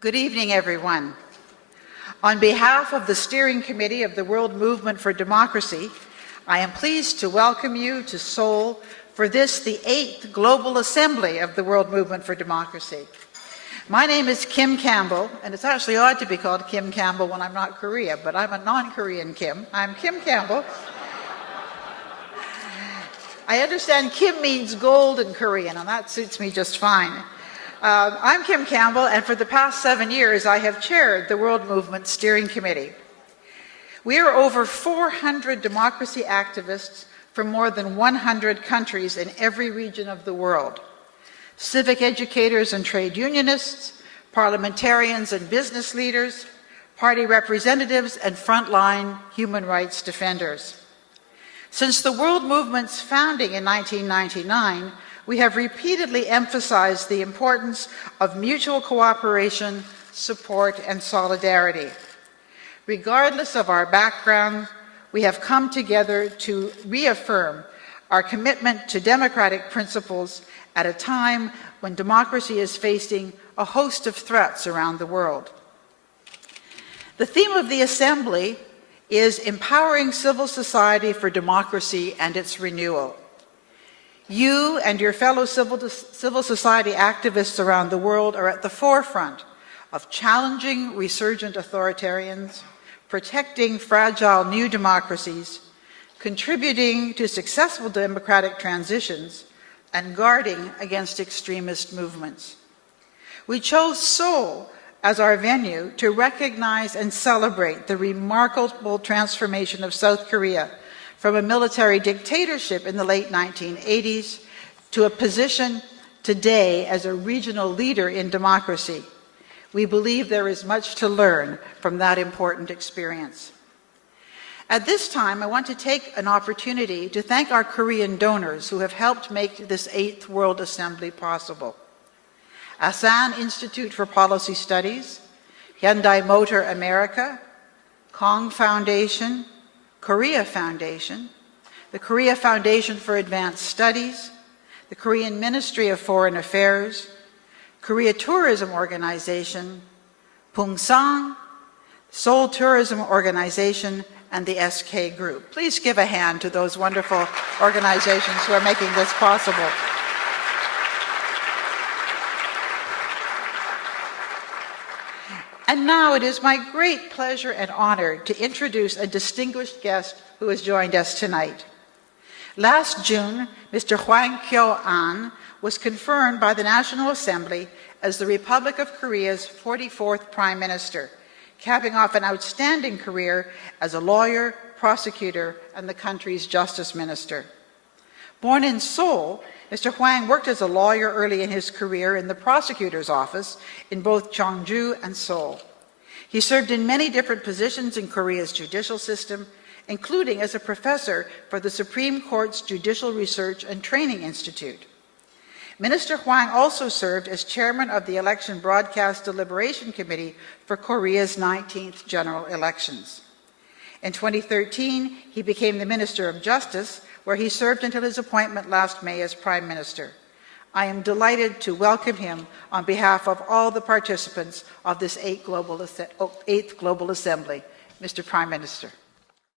Good evening, everyone. On behalf of the Steering Committee of the World Movement for Democracy, I am pleased to welcome you to Seoul for this, the 8th Global Assembly of the World Movement for Democracy. My name is Kim Campbell, and it's actually odd to be called Kim Campbell when I'm not Korea, but I'm a non-Korean Kim. I'm Kim Campbell. I understand Kim means gold in Korean, and that suits me just fine. I'm Kim Campbell, and for the past 7 years, I have chaired the World Movement Steering Committee. We are over 400 democracy activists from more than 100 countries in every region of the world. Civic educators and trade unionists, parliamentarians and business leaders, party representatives, and frontline human rights defenders. Since the World Movement's founding in 1999, we have repeatedly emphasized the importance of mutual cooperation, support, and solidarity. Regardless of our background, we have come together to reaffirm our commitment to democratic principles at a time when democracy is facing a host of threats around the world. The theme of the Assembly is empowering civil society for democracy and its renewal. You and your fellow civil society activists around the world are at the forefront of challenging resurgent authoritarians, protecting fragile new democracies, contributing to successful democratic transitions, and guarding against extremist movements. We chose Seoul as our venue to recognize and celebrate the remarkable transformation of South Korea from a military dictatorship in the late 1980s to a position today as a regional leader in democracy. We believe there is much to learn from that important experience. At this time, I want to take an opportunity to thank our Korean donors who have helped make this 8th World Assembly possible. Asan Institute for Policy Studies, Hyundai Motor America, Kong Foundation, Korea Foundation, the Korea Foundation for Advanced Studies, the Korean Ministry of Foreign Affairs, Korea Tourism Organization, Pungsang, Seoul Tourism Organization, and the SK Group. Please give a hand to those wonderful organizations who are making this possible. And now it is my great pleasure and honor to introduce a distinguished guest who has joined us tonight. Last June, Mr. Hwang Kyo-an was confirmed by the National Assembly as the Republic of Korea's 44th Prime Minister, capping off an outstanding career as a lawyer, prosecutor, and the country's justice minister. Born in Seoul, Mr. Hwang worked as a lawyer early in his career in the prosecutor's office in both Cheongju and Seoul. He served in many different positions in Korea's judicial system, including as a professor for the Supreme Court's Judicial Research and Training Institute. Minister Hwang also served as chairman of the Election Broadcast Deliberation Committee for Korea's 19th general elections. In 2013, he became the Minister of Justice, where he served until his appointment last May as Prime Minister. I am delighted to welcome him on behalf of all the participants of this 8th Global Assembly. Mr. Prime Minister.